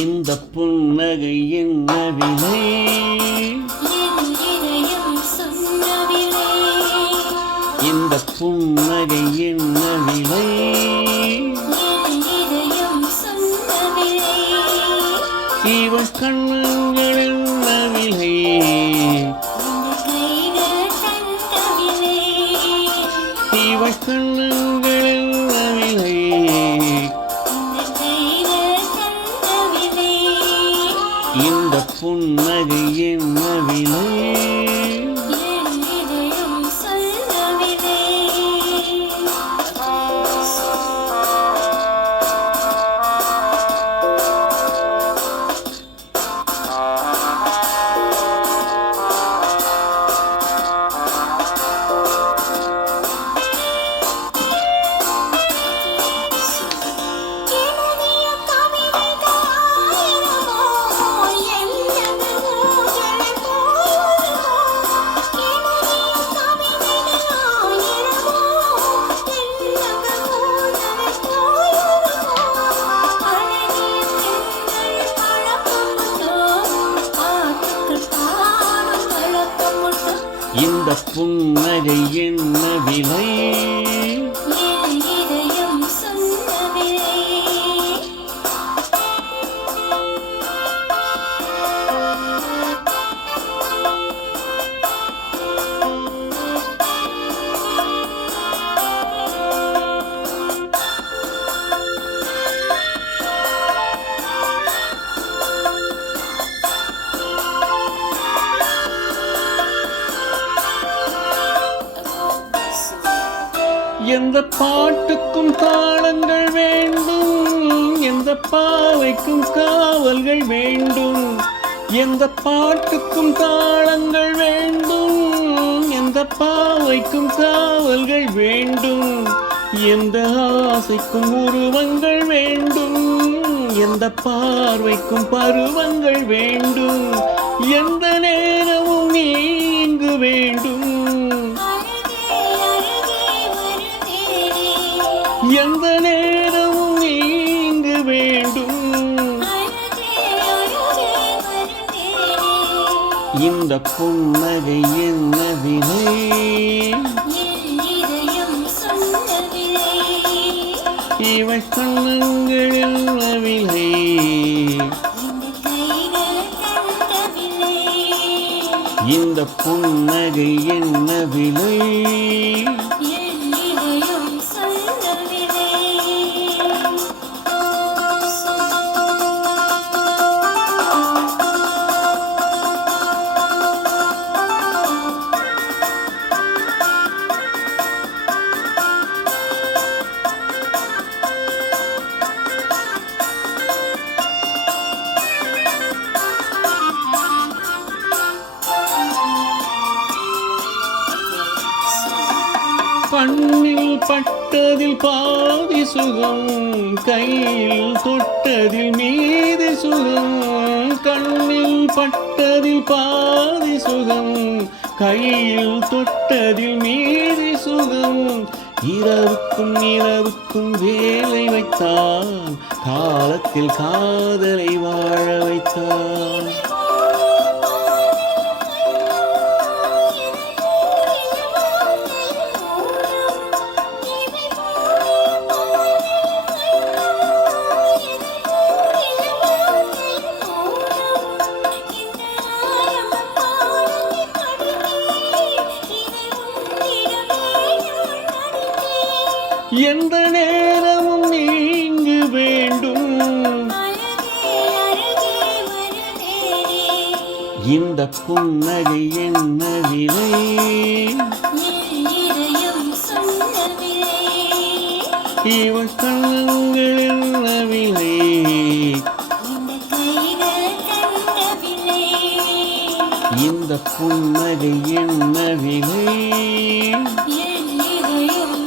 இந்த புன்னகை என்ன விலை? இந்த புன்னகை என்ன விலை? இவள் கண்கள் என்ன விலை? இவள் கண்கள் என்ன விலை? இந்த புன்னகை என்ன விலை? இந்த புன்னகை என்ன விலை? எந்த பாட்டுக்கும் தாளங்கள் வேண்டும், எந்த பாவைக்கும் காவல்கள் வேண்டும். எந்த பாட்டுக்கும் தாளங்கள் வேண்டும், எந்த பாவைக்கும் காவல்கள் வேண்டும். எந்த ஆசைக்கும் உருவங்கள் வேண்டும், எந்த பார்வைக்கும் பருவங்கள் வேண்டும். எந்த நேரமும் நீங்கு வேண்டும், எந்த நேரமும் நீங்கு வேண்டும். இந்த புன்னகை என்ன விலை? இவை கண்ணங்கள் என்ன விலை? இந்த புன்னகை என்ன விலை? கண்ணில் பட்டதில் பாதி சுகம், கையில் தொட்டதில் மீதி சுகம். கண்ணில் பட்டதில் பாதி சுகம், கையில் தொட்டதில் மீதி சுகம். இரவுக்கும் இரவுக்கும் வேலை வைத்தான், காலத்தில் காதலை வாழ வைத்தான். எந்த நேரமும் நீங்கு வேண்டும், இந்த புன்னகை என்ன விலை? இவள் கண்ணங்கள் என்ன விலை? இந்த புன்னகை என்ன விலை? என் இதயம்